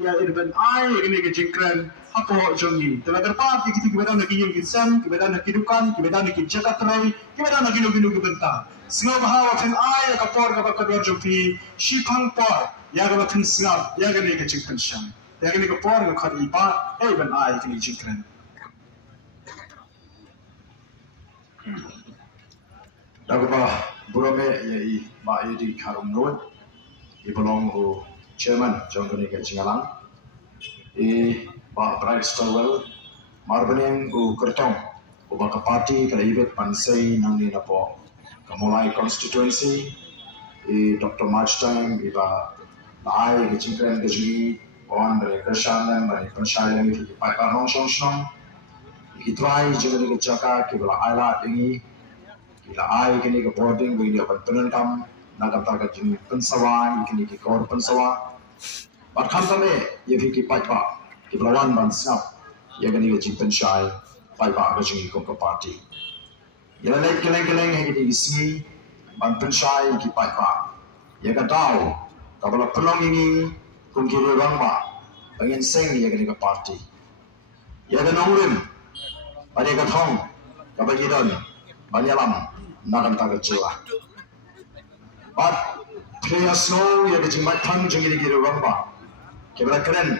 ya irban ai ini ke jingkren hapo jongi tenaga part kita kita nak kirim kisam kita nak kidukan kita nak jagat rai kita nak ginu benta singa bahawa tin ai ka por ka kador jopi shipang por ya ga tin singa ya ga ni ke jingkren sham ya ga ni ka por ka khadi ba irban ai ke jingkren Dagba burame yai ba yedi karum noy ibelong ho chairman jongani ke jingalang ba bright stowell marbening u kertong u ba ka party kala ibet pansai nangni na po ka mawlai constituency Dr. March time iba ai ke jingkren ke jingi on re kershanan ba panshailan ki pa pa nong shong shong ki try jongani ke jaka ki bala ala dingi ila ai kini ke boarding we dia penentam nagam ta ka jin pensawa kini ke kor pensawa bat kham ta me ye vi ki paidbah ki blawan ban snap ye kini ke jin penshai paidbah ka jin ko ka party ye le keleng he kini isi ban penshai ki paidbah ye ka dau ka bala pelong ini kum ki rang ba pengen seng ye kini ka party ye ka nongrim pada ka thong ka ba jidan banyalam nakam ta kecewa. But clear snow ya ke jimat thang jengiri giri ramba. Kebala kren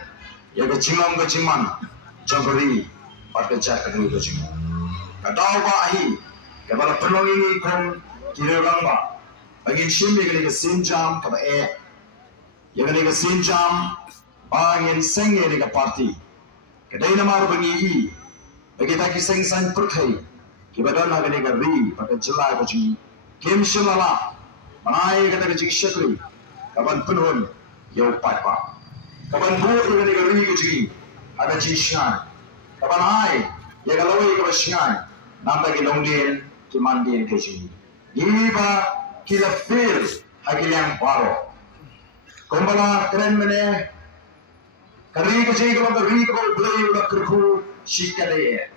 ya ke jingam ke jingman jangkari pat ke cak ke ke jing. Kadau ba hi kebala pelong ini kon giri ramba. Bagi shimbi ke sinjam ke ya ke sinjam bangin senge ke party. Kedai nama bagi hi bagi tak seng sang perkai. Kibadan na gani gari pada jelai baju game shimala manai kata ke shakri kaban penun yau paidbah kaban bu gani gari ke ada jishan kaban ai ya galoi ke basyan nanda ke longdien ke mandien ke ini ba kila fir hagilang baro kombala kren mene gari ke gari ke bulai udah kerku shikale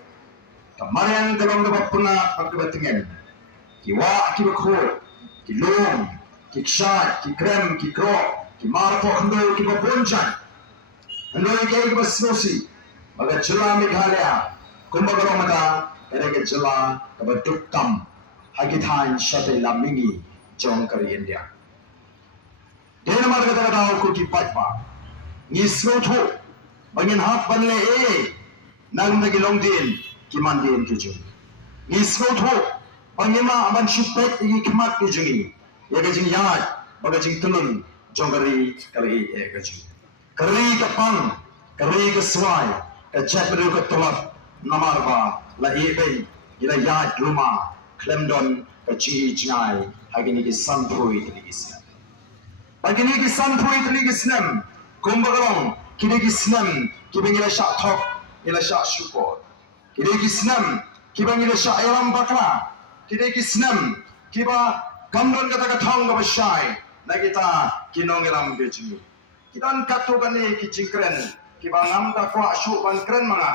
Kemarin dalam dapat pernah berkepentingan, kiwa kibakho, kilong, kikshat, kikrem, kikrok, kimarpo kendo, kibabonjan, kendo yang kibasnosi, baga jela Meghalaya, kumbagarong mata, kaya jela kabaduk tam, hagitan syate lamingi, jong kari India. Dia nama kata tahu ku paidbah, ngisro tu, bangin hak banle nang nagilong din. Kimandien kejung. Isro tho pangima aban shipet igi kemat kejungi. Ya kejung yat bagajing telun jonggari kali kejung. Kari kapang, kari keswai, kejap beru ketolak namarba la ibe ila yat rumah klemdon kejungi jingai hagini ki sanpui tili kisna. Bagini ki sanpui tili kisnam kumbagalong kini kisnam kibengila syak thok ila syak syukur. Kita kisnam, kita ngile syairam bakla. Kita kisnam, kita gamron kata kathang ka basyai. Na kita kinongiram beji. Kita angkat tu kani kijingkren. Kita ngam ta kwa syu ban kren mga.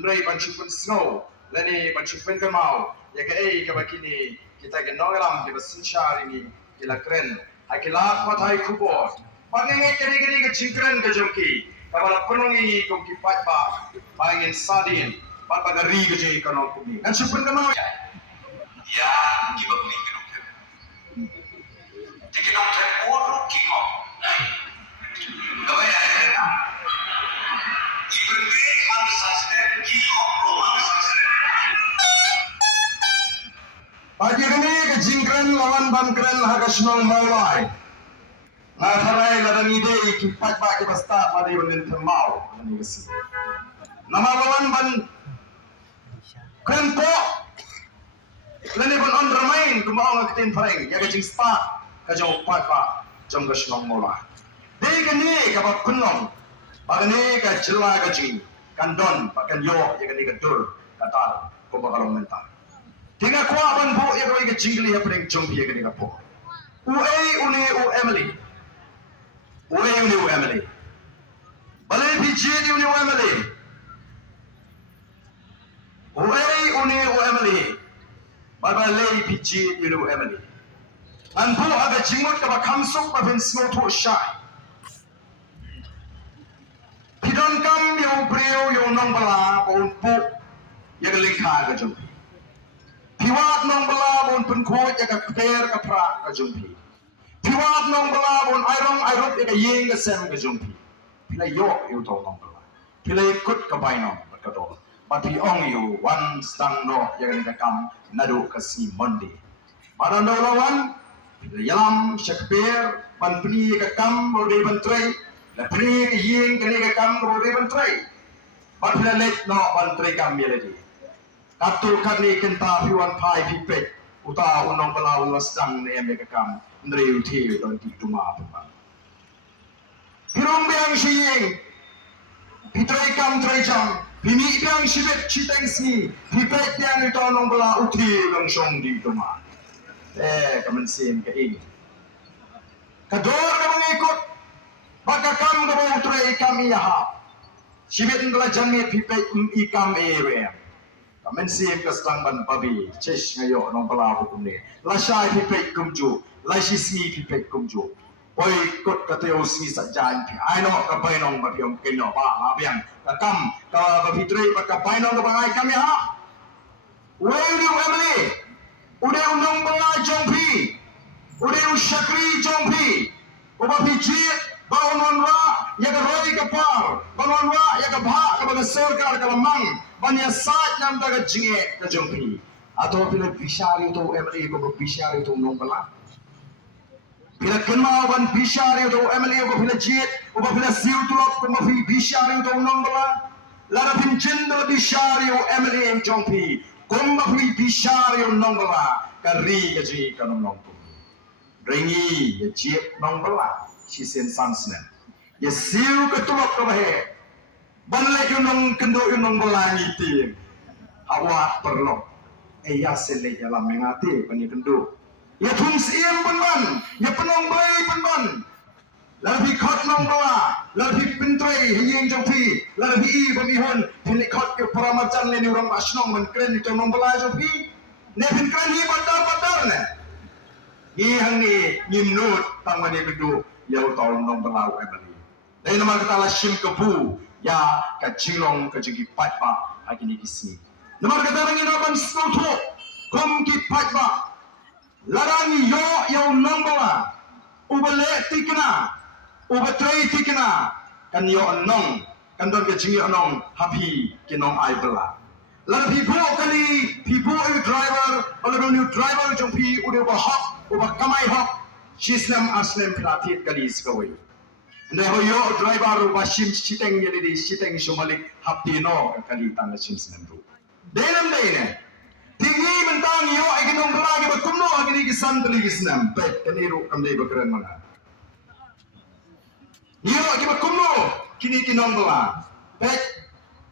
Ndrai ban chipun snow, lani ban chipun kamau. Ya ka ka bakini kita kinongiram kita sinsyar ini kila kren. Akila pathai kubor. Pangenge kiri kijingkren ka jongki. Kabala penongi kum ki paidbah. Pangin sadin. Papa gari kerja ekonomi ni. Kan siapa nama? Ya, kita beli kenop. Jadi kenop terpuruk kiko. Kau ya, ibu ni mana sahaja kiko mana sahaja. Pagi ini ke jingkren lawan bangkren hagasnong mawlai. Ngapain ladang ide ikipat bagi pesta pada benden termau. Nama lawan ban kren po lani ban on remain kumao nga kitin pareng ya kajing spa kajong paidbah jong gasnong mawlai dei kani ka ba kunlong bagani ka jela kajing kandon pakan yo ya kani ka dur katal ko bakalong mental tinga kwa ban po ya ka jingli ya pareng jong ya kani ka po Emily balai biji ni Emily Emily, baba lay PG Emily. And po aga jingmot ka ba kamsok pa bin snow to shy. nong bala bon puk ya ka lingkha ka jumpi piwat nong bala bon penko ya ka ter ka pra ka jumpi piwat nong bala bon airong ya ka yeng ka sem ka jumpi pilai yo yu to nong bala pilai kut ka bai nong ka do but pi ong yu one stang no ya ka kam nadu ka si monde badan do lawan yalam shakper ban pni ka kam ro de ban trai la pni ka yeng ka ne ka kam ro de ban trai ban pla let no ban trai kam melody katu kani kenta piwan pai pipe uta unong bala ulasang ne me ka kam ndre uthi don ti tuma pa pirong biang shiyeng pitrai kam trai cham pini biang shibet chiteng si pipe biang ito nong bala uthi long shong di tuma kaman sin ka ini kador ka mengikut baka kam ka bau trai kam iyaha shibet ndala jangi pipe ikam ewe kamen sim ka stang ban babi chesh ngayo nong bala hukum ni la shai pipe kumju la shi smi pipe kumju oi kot ka teo smi sa jan pi ai no ka bai nong ba piong ke no ba la biang ka kam ka ba fitrei ba ka bai nong ka ba ai kam ya wei ni emily ude unong bala jongpi ude shakri jongpi uba pi Bangun wa ya ka roi ka par bangun wa ya ka bha ka ba sarkar ka lamang banya sat nam ta ka jinge ka jongpi ato pila bishari to emily ko bishari to nong bala pila kenma ban bishari to emily ko pila jit ko pila siu tulok ko fi bishari to nong bala lara pin jendal bishari o emily en jongpi ko ma fi bishari o nong bala ka ri ka ji ka nong ko ringi ya jit nong bala she sent sansnen ya siu ke tulok ke bahe ban le yunong kendo yunong belangi ti awak perlo ya sele ya la mengati pani kendo ya thung siem ban ya penong bai ban la bi khot nong bala la bi pintrei hiyeng jongpi la bi I bami hon pini khot ke paramacan le ni orang asnong man kren ni nong bala jongpi ne pin kren hi badar ne ni hang ni nimnut tangmani kendo yau tau nong belau emali. Dari nama kita la shim kebu ya ka jinglong ka jigi paidbah hagi ni kisni. Nama kita lagi naban skoto kom ki paidbah. Larang yo yau nong bela ubale tikna ubatrei tikna kan yo nong kan don ka jingi nong happy ki nong ai bela. Lar people kali people driver or new driver jong pi ude ba hop uba kamai hop Shislam aslam platit galis kawai. Nda ho yo driver ba shim chiteng yedi di chiteng shumalik hapti no kali tang shim snem ru. Denam dene. Tingi mentang yo aginong belagi ba kumno agini ki sandli ki snem pet kaniru kamdei ba keren mana. Yo agi ba kumno kini ki nong bela. Pet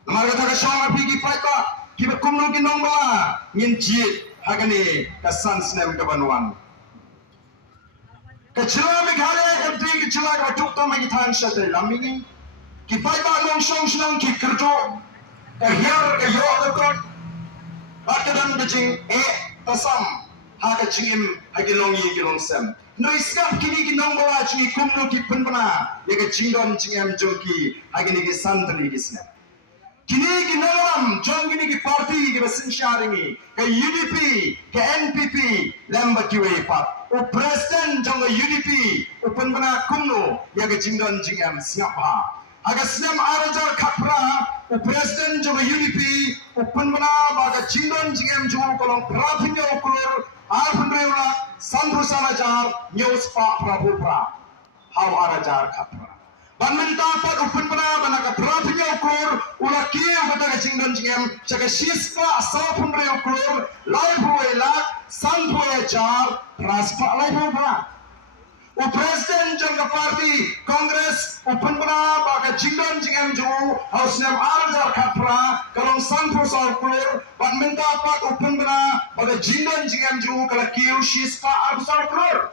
marga ta ka shong api ki pai ba ki ba kumno ki nong bela ngin jit hagani ka san snem ka banwan. Kecila Meghalaya MD kecila ka tukta magi than shate lamingi ki paidbah long shong shnong ki kerjo ka hiar ka yo ka kot atadan ka jing tasam ha ka jingim ha ki long yi ki long sem no iskap kini ki nong bala chi kumno ki punbana ye ka jingdon jingem jongki ha ki ni ki santali ki snap kini ki nongam jong kini ki party ki basin sharingi ka UDP ka NPP lamba kiwe pat o president jong UDP open bana kumno ya ga jingdon jingam siapa aga snam arajar khapra o president jong UDP open bana baga jingdon jingam jong kolong prathimyo kolor arpundreula sanrusana jar news pa prabhupra how arajar khapra Banmenta pat open bana bana ka prathimyo kolor ula kiyo kata ka jingdon jingam chaga shispa sapundreyo kolor live huela sanpoe jar raspa live bana o president jang party congress open bana baga jingdon jingam jo house name arjar khapra kalong sanpo kolor banmenta pat open bana baga jingdon jingam jo kala kiyo shispa arjar kolor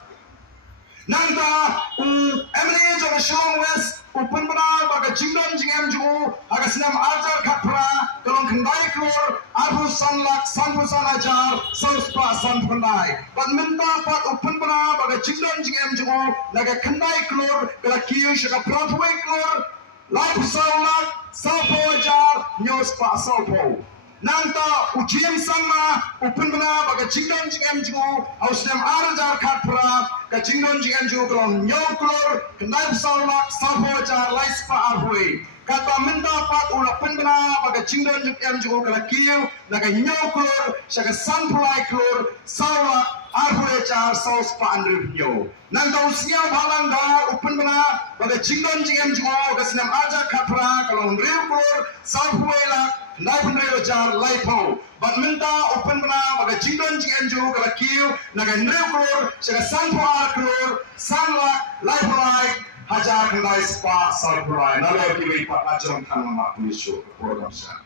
Nangta MLA jang Shillong West open bana baga jingdon jingam jo aga snam arjar khapra kalong khandai klor abu sanlak sanpusan ajar sauspa sanpandai badminta pat open bana baga jingdon jingam jo naga khandai klor kala kiyo shaka prathway klor life saulak sapo ajar nyos pa sopo nanta ujian sama upun bena baga jingdon jingem jugu ausnem arjar khatpra ka jingdon jingem jugu kolong nyoklor kendai salak sapo jar laispa arhui kata minta pat ula pun bena baga jingdon jingem jugu kala kiu naga nyoklor saka sanpulai klor salak arhui jar saus pa andribnyo nanta usia balang dar upun bena baga jingdon jingem jugu kasnem arjar khatpra kolong riuklor salpuela Nai penreo jar laipo, but minta open bena baga jingdon jingenju kala kiu naga nreo klor sega sanpo ar klor sanla laipo lai hajar kendai spa salpurai nalo kiwi pat ajaran kan mak pulisyo program sa.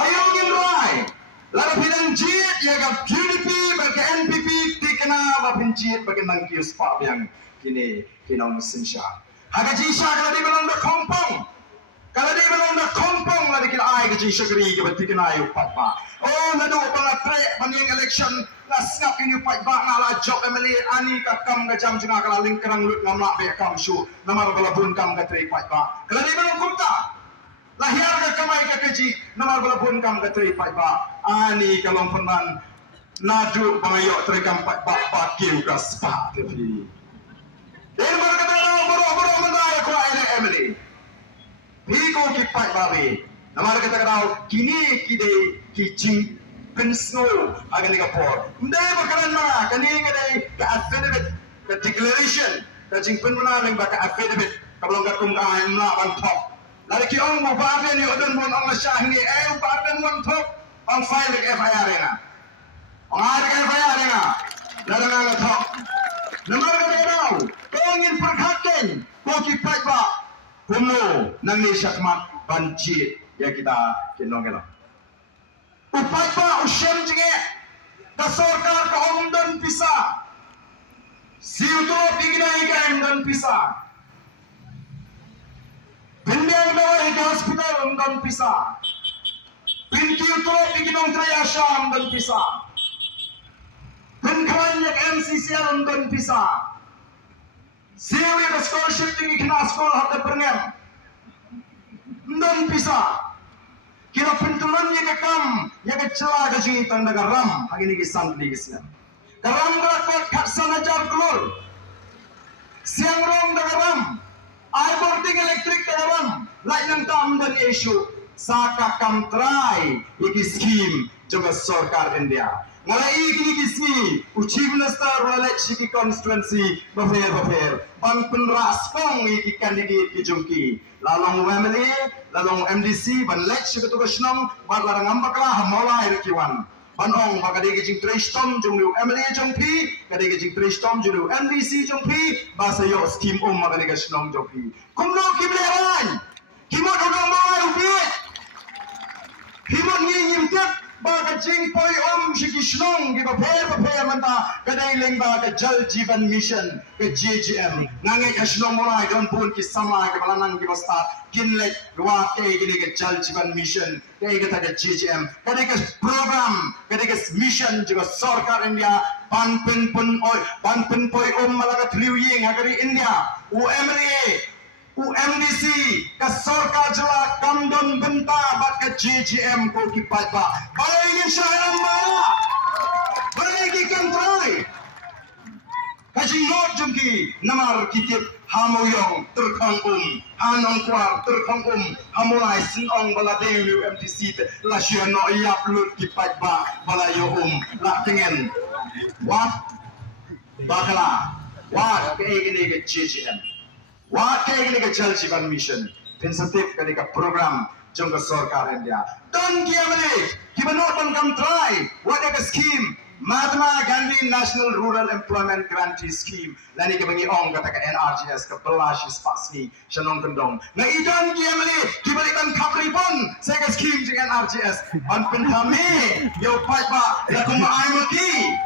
Ayo rai, lara pinang jit ya ga PDP baga NPP tikena ba pinjit baga nang kiu spa yang kini kinong sinsha. Haga jisha kalau di belum dah kompong, kalau di belum dah kompong lah dikira ay gaji syakri ke betul kena ayu paidbah. Oh nado pengatrek banding election lah ngap ini paidbah ngalah job emeli ani kakam gajam jenga kalau lingkarang lut ngamak be kam syu namar balabun kam gatrek paidbah. Kalau di belum kumta lahir ke kamai ke keji namar balabun kam gatrek paidbah. Ani kalau penan nadu bangayok terekam paidbah pakiu ke spa TV. Dan mereka boro mendaya ko ay Emily. Hiko ki paidbah. Namar kita kenal kini kide ki jing pensno agan ni kapor. Mendaya bakaran mga kani kadai ka affidavit, ka declaration, ka jing penmana ning baka affidavit kabelong gatum ka ay mla bang top. Lari ki ong mo babe ni odon bon ong syah ni Arden mon top ang file ke FIR nga. Ang ari ke FIR nga. Larang nga top. Namar kita kenal ingin perhatian koki paidbah humo nang ni syakmat banjit ya kita kinong. Upaidbah usyam jinge ka sorkar ka omdan pisa siuto biginai ka omdan pisa bindang dawa ka hospital omdan pisa pinkiuto biginong trayasya omdan pisa pinkawanyak MCC omdan pisa Siwi ka scholarship tinggi kena sekolah hati perngem. Dan bisa. Kira pentulan ya kam, ya ke celah ke jingi tanda garam. Hari ini kisah di kisah. Garam kelakot kaksan ajar kelur. Siang rong da garam. Air boarding elektrik da garam. Lain yang tam dan isu. Saka kam try iki scheme juga sorkar India. Ngalai kini kisi uji minister walek siki constituency bafir bang penras kong iki candidate ki jungki lalong family lalong MDC ban lek siki tu kesnong ban larang ambaklah mawlai rikiwan ban ong bagade ki jing tristom junglu MLA jungpi kade ki jing tristom junglu MDC jungpi basa yo scheme magade kesnong jungpi kumno kibleran kimot udang mawai ubi kimot nyimtet baga jing poi shiki shnong gi bapher manta kadai leng baga jal jivan mission ke JGM nange ka shnong molai don pun ki sama ke balanang gi basta kinlek wa ke gi ke jal jivan mission ke ta ke JGM kadai ke program kadai ke mission juga sarkar India pan pen poi malaga tliuying agari India UMLA UMDC ka sorkar jela kamdon benta bat ka JGM ko ki paidbah balai ingin syaharan mana balai ki kantrai kajing not jungki namar kitip mawiong terkang hanong kwar terkang hamulai sinong bala dewi UMDC la syano yap lut ki paidbah balayo la tengen wat bakala wat ke ingin ke JGM Wakil ini ke Jal Jivan Mission, insentif ketika program jangka sarkar India. Dan kia menik, kita nonton kam try, wadah ke scheme Mahatma Gandhi National Rural Employment Guarantee Scheme. Lani ke bengi ong kata ke NRGS ke belasis pasni, shanong kendong. Na idan kia menik, kita ikan kapri pun, saya ke scheme jeng NRGS. Ban pentame, yo paidbah, lakum ma'aymuki.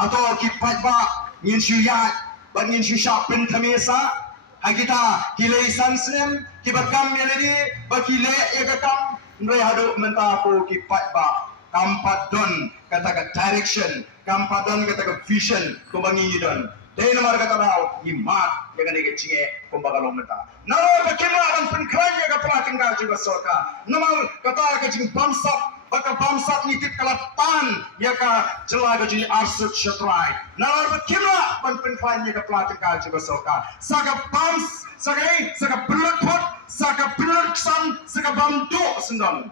Atau ki paidbah, ngin syuyat. Bangin syusha pentamesa hagita kilai sansem kibakam meledi bakile yagakam ndre hadu mentapo ki paidbah kampat don kata ke direction kampat don kata ke vision ko bangi don Dahil naman kata daw, imat yang ni kecing kumbaga lometa. Nalar berkira dan penkrannya ke pelating ka juga sorka. Namal kata kecing bamsat, baka bamsat nitit kalatan ya ka jela kecing arsut syatrai. Nalar berkira dan penkrannya ke pelating ka juga sorka. Saka bams, saka pelakot, saka pelaksan, saka bamduk sendang.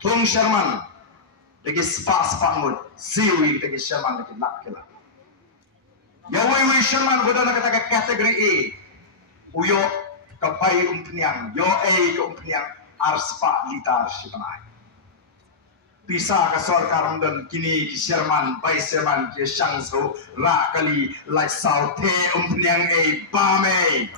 Tung Sherman, lagi spas pangmut, siwi lagi Sherman lagi lak kelak. Yawai Sherman berada kata kategori A. Uyo kapai umpniang, yo A ke umpniang arspa litar sipanai. Bisa ke sorkar dan kini ki Sherman, bai Sherman ki Shangzhou ra kali lai sao te umpniang A bame.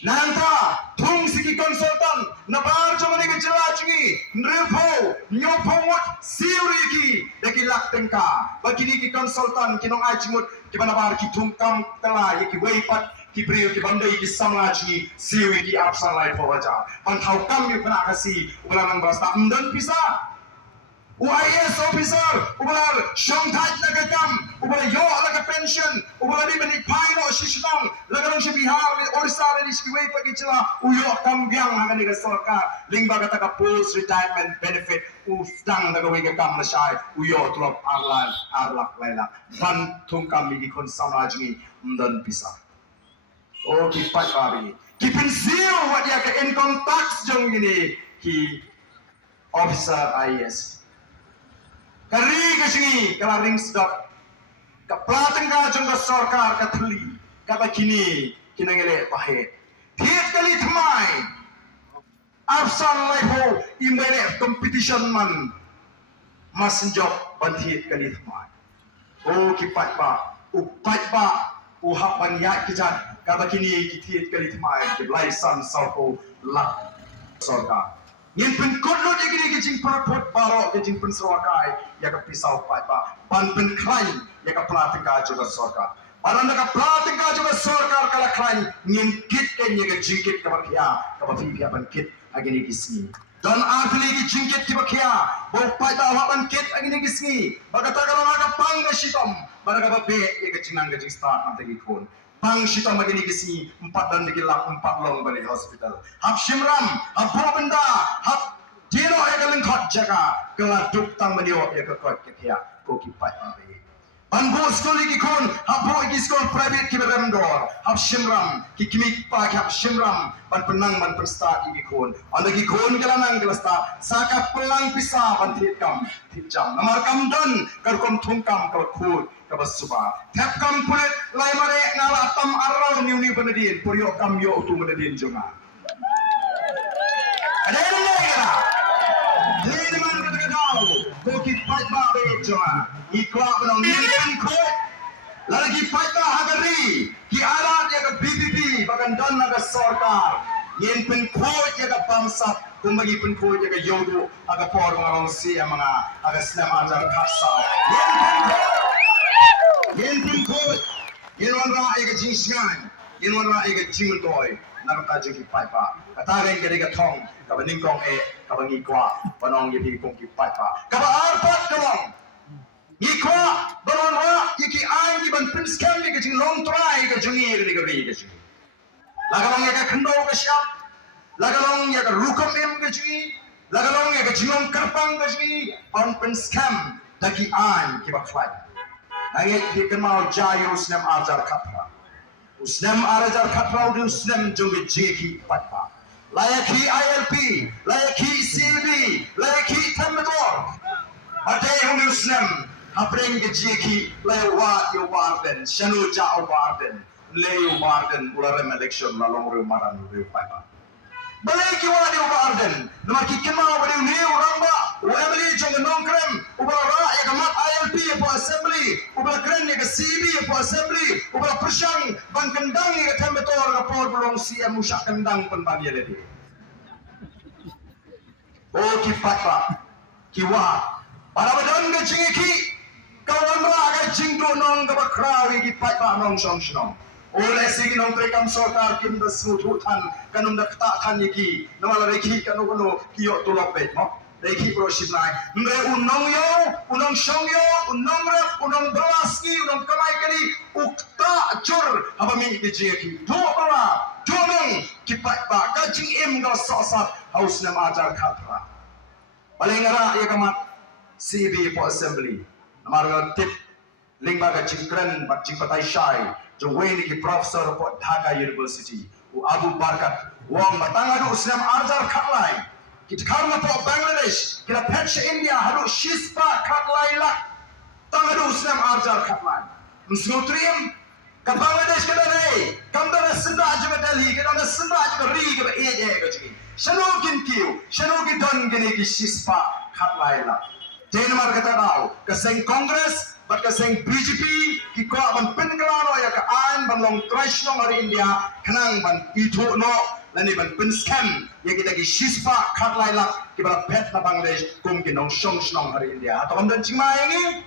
Nanta thung siki konsultan nabar jomani ke jelacingi nrepo nyopomut siuri ki deki lak tengka bagini ki konsultan kinong ajmut ki banabar ki thungkam tela ki weipat ki priu ki bandai ki samaji siuri ki apsan lai phawaja pan thau kam yu kana kasi ulanang basta amdan pisa UIS officer, ubalar syongtaj laga kam, ubalar yo laga pension, ubalar di bani paino shishnong, laga long si Bihar, Orissa ni sikiway pagkitsila, uyo kambyang haga ni sarkar, lingba kata ka post retirement benefit, ustang nagaway ka kam na siya, uyo tulop arlak layla, ban tungkam migi kon samajni mdan pisa. Oh kipat kami, kipinsiyo wat ya ka income tax jong ini ki officer IAS. Kari kesini kalau ring stop, kepelatang kajung ke sarkar keteli, kata kini kena ngelak pahit. Tiap kali temai, absan leho imbere competition man, masenjok bantiap kali temai. Oh kipat ba, upat ba, uhapan yak kijan, kata kini tiap kali temai, kelaisan salho lak sarkar. Yang penkudut yang kini kecing perput barok kecing penserakai yang kepisau paidbah ban penklaim yang kepelating kaju ke sorkar. Baran nak kepelating kaju ke sorkar kalau klaim ngikit kan yang kejingkit kebakia kebakia bankit agini kisni. Dan artili kejingkit kebakia bau paidbah wapan kit agini kisni. Bagata kalau nak pang kesitom baran kapabe yang kecing kecing start nanti kikun. Pang sita magini kisi 4 dan dikilak 4 long balik hospital. Hap shimram, hap benda, hap dino ya kelengkot jaga, keladuk tang menio ya kekot kekia, koki pai ambe. Banbo sekolah kikun, hap bo iki sekolah private kiberendor, hap shimram, kikimik pak hap shimram, ban penang ban pensta kikun. Anda kikun kelanang kelasta, saka pelang pisah ban titkam, titjam. Namar kamdan kerkom tungkam kelkut. Kabasuba. Tap kam pulit lai mare ngala tam arau niuni benedin puriok kam yo tu benedin jonga. Ada yang lain ya? Jadi mana kita tahu? Koki paidbah be jonga. Ikwa benong nian kot. Lagi paidbah hagari. Ki alat ya ke BPP bagan dan naga sarkar. Yen penkot ya ke bamsat. Kumbagi penkot ya ke yodo. Aga por ngarong siya mga aga slam ajar kasal. Yen penkot. Yen penkot, yen wanra ega jing sngan, yen wanra ega jing mentoy, nakata jing ki paidbah. Katarin ka diga tong, kaba ningkong kaba ngikwa, banong yipi kong ki paidbah. Kaba arpat kamong, ngikwa, banong ra, yiki ayn iban pinskem ega jing long try ega jungi ega diga ri ega jing. Lagalong ega kendo ka siap, lagalong ega rukom ega jungi, lagalong ega jingong kerpang ega jungi, on pinskem dagi ayn kiba klay. Nangit hikmau jayu usnem ajar khatra. Usnem ajar khatra udah usnem jombe jeki paidbah. Layaki ILP, layaki CLB, layaki Temperator. Ate udah usnem hapreng ke jeki layawa yo Arden, shanu jao Arden, leyo Arden ularem election lalong rumaran udah paidbah. Balai kiwa di Arden, nama kikimau beri ni orang ba, uemeli jong nong kren, ubah ra ya kamat ILP ya po assembly, ubah kren ya ke CB ya po assembly, ubah persang bang kendang ya ke Temperator ke por belong siam musak kendang pun bagi lagi. Oh kipat ba, kiwa, para badan ke jingki, kawan ra ke jingdo nong ke bakrawi kipat ba nong song song. Oleh segi nong terekam sarkar kim da smututan kanum da ktakan yiki namala reki kanu kiyo tulok bet mo Deki proship nai. Mre unong yo, unong shong yo, unong rap, unong belaski, unong kamai kali, ukta jur, apa mi dijeki. Dua bara, dua nong, kipat ba, kajing im ga sosat, haus nam ajar khatra. Paling ngara ya kamat CB po assembly. Namar tip lingba ka jing kren, bat jing patai shai, jo weni ki professor po Dhaka University, u Abu Barkat, wong matanga du usnam ajar khatlai. Kita karena po Bangladesh, kita patch India haru shispa khatlai lak. Tanga du usnam ajar khatlai. Nsnutrium ka Bangladesh ka dare, kam dare sinda juga Delhi, ka dare sinda juga ri ka eje ka ji. Shanukin kiu, shanukin don gini ki shispa khatlai lak. Denmark kata tau, ka seng Congress, bat ka seng BJP, ki ko ban penkelano ya ka an ban long trashno hari India, kenang ban itu no, lani ban pen scam, ya kita ki shispa khatlai lak, ki bala pet na Bangladesh, kum ki nong shong shnong hari India. Atau kam dan cingma ini,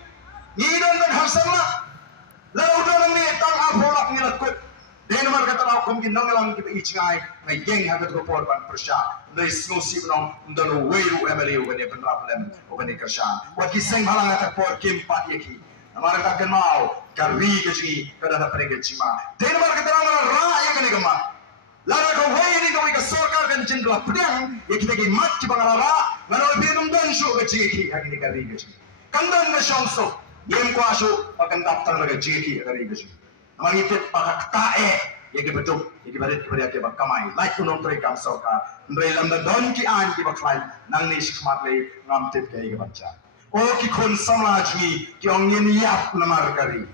ni don ban hasan lak, lalu don ni tang abolak ni lakut. Denmark kata tau kum ki nong lang ki ichingai, ngai geng hakat ko por ban persya. Dari snosi benong ndano weu MLA ugani penraplem ugani kershan. Wat ki seng halang atak por kimpat yeki. Namara takkan mau karwi keji kada prege cima. Denmark kata namara ra ya gani gama. Lara ko wei ni ko ka sarkar kan jindla pedang yeki tagi mat ki bangalara ngano binum dan shu keji yeki agini karwi keji. Kandan na shongso yem ko asu akan daftar naga jeki agari keji. Namang itit pakak tae yeki betul yeki barit kepada ke kamai like unong tre kam sarkar ndre lam da don ki an ki baklai nang ni shikmat le ngam tit ke ke bacha o ki khon samaj mi ki ong yin yap namar kari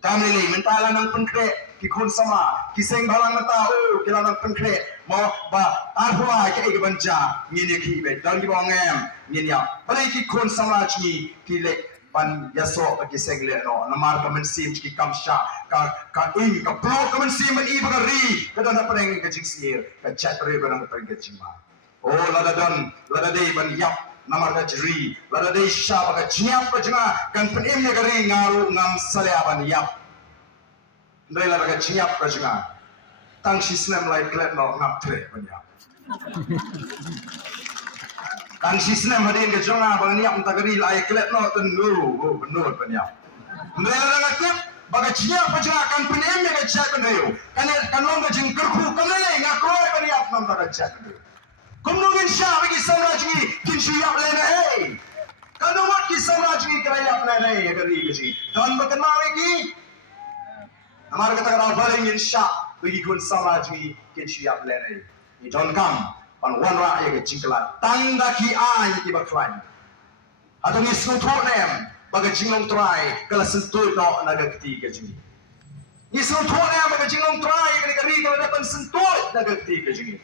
kamle le mentala nang penkre ki khon sama ki seng balang mata o ki nang penkre mo ba arhua ke bacha ni ne ki be don ki bong em ni ya bale ki khon samaj mi ki le ban yaso ki segle no namar ka men sim ki kamsha ka in ka pro ka men sim i bagari ka dan preng ka jiksir ka chat re ka nang preng ka jima o lada dei ban yap namar ka jri lada dei sha ba ka jiap ka jina kan pen im ne ka ri ngaru ngam salya ban yap ndai lada ka jiap ka jina tang shi snem lai klet no ngap tre ban yap Tang sisna hadin ke jonga bang niap takari lai klet no ten nuru benur penyap. Mereka ngakut baga cia paja kan penem me ka kan reu. Kan long ka jing kerku kan le ngakoi penyap nam baga cia kan reu. Kum nungin sha bagi samraj ni kin siap le nei. Kan umat ki samraj ni kerayap le nei agari ke dan bakan mawi ki. Amar kata kara baling insya bagi kun samraj ni kin siap le nei. Ni don kam pan wan ra ya ke jingkla tangga ki ai ki baklai atau ni sutu nem baga jinglong try kala sentuh no naga ketiga jingi ni sutu nem baga jinglong try kali kari kala dapat sentuh naga ketiga jingi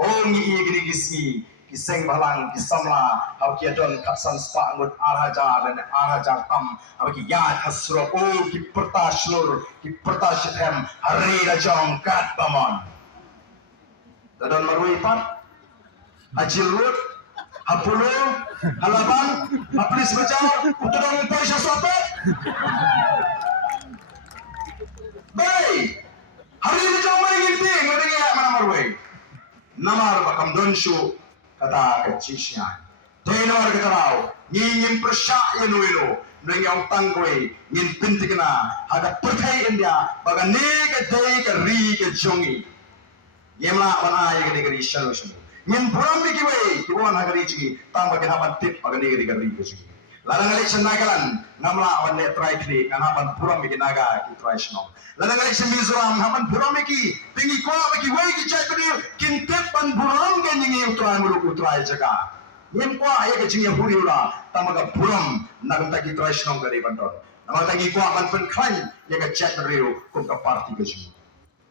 oh ni gini gismi ki seng balang ki samla au ki don kapsan spa ngut araja dan araja tam au ki yad hasro oh ki pertashlur ki pertashem hari rajong kat bamon dadon marui pat Ajilur, Apolo, Halaban, Aplis Bajau, Utang Paisa Sope. Baik, hari ini jauh mana ginti, ngeri ya mana marway. Namar bakam donshu kata kecisnya. Dengar kata rau, ngin persyak yenuilo, nengau tangkwe, ngin pintikna, agak percaya India, bagan nega day ke ri ke jongi. Yemla wanai ke negeri shalu. Min puram di kiway, kiwan hagari cigi, tang bagian hapan tip bagian negeri gari cigi. Ladang election nagalan, ngamla awan net try kli, ngan hapan puram bikin naga ki try snow. Ladang election Mizoram, hapan puram biki, tinggi kwa biki way ki cai penil, kin tip pan puram kan yang utrai muluk utrai jaga. Min kwa ayah kecing yang huriula, tang baga puram nagam taki try snow gari bandor. Nama tangi kwa man pen kain, yang kecai penil, kum ka party kecing.